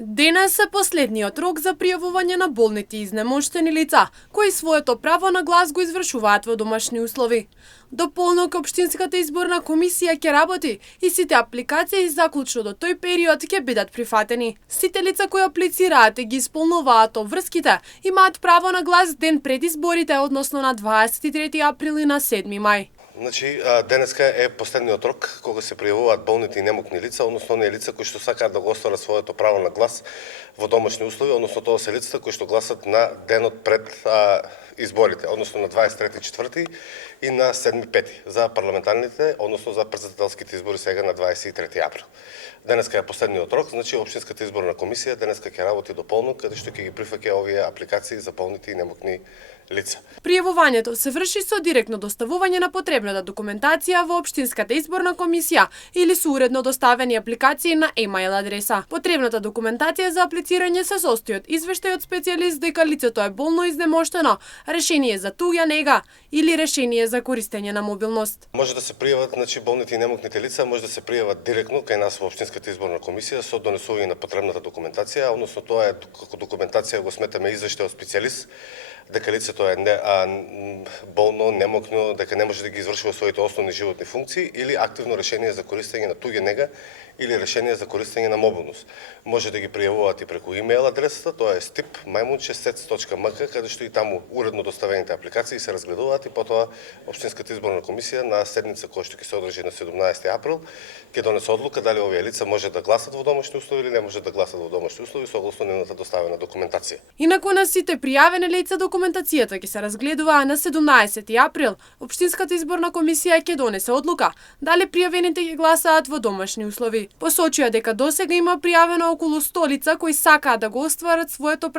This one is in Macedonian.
Денес е последниот рок за пријавување на болните и изнемоштени лица, кои своето право на глас го извршуваат во домашни услови. До полнок Општинската изборна комисија ќе работи и сите апликации заклучно до тој период ќе бидат прифатени. Сите лица кои аплицираат и ги исполнуваат обврските имаат право на глас ден пред изборите, односно на 23 април и на 7 мај. Значи, денеска е последниот рок кога се пријавуваат болните и немокни лица, односно оние лица кои што сакаат да го остварат своето право на глас во домашни услови, односно тоа се лицата кои што гласат на денот пред изборите, односно на 23.4 и на 7.5 за парламентарните, односно за претседателските избори сега на 23 април. Денеска е последниот рок, значи Општинската изборна комисија денеска ќе работи до полнок, каде што ќе ги прифаќа овие апликации за болните и немокни лица. Пријавувањето се врши со директно доставување на потребната документација во Општинската изборна комисија или со уредно доставени апликации на емаил адреса. Потребната документација за аплицирање се состои од извештај од специјалист дека лицето е болно изнемоштено, решение за туѓа нега или решение за користење на мобилност. Може да се пријават, значи болните и немокните лица може да се пријават директно кај нас во Општинската изборна комисија со донесување на потребната документација, односно тоа е како документација го сметаме извештај од специјалист дека лицето е болно, немокно, дека не може да ги извршува своите основни животни функции или активно решение за користење на туѓа нега или решение за користење на мобилност. Може да ги пријавуваат и преку имейл адресата, тоа е stip@sec.mk, каде што и таму уредно доставените апликации се разгледуваат и потоа Општинската изборна комисија на седница која што ќе се одржи на 17 април ќе донесе одлука дали овие лица може да гласат во домашни услови или не може да гласат во домашни услови согласно нивната доставена документација. Инаку на сите пријавени лица документацијата ќе се разгледува на 17 април. Општинската изборна комисија ќе донесе одлука дали пријавените ќе гласаат во домашни услови. Посочија дека досега има пријавено околу 100 лица кои сакаат да го остварат своето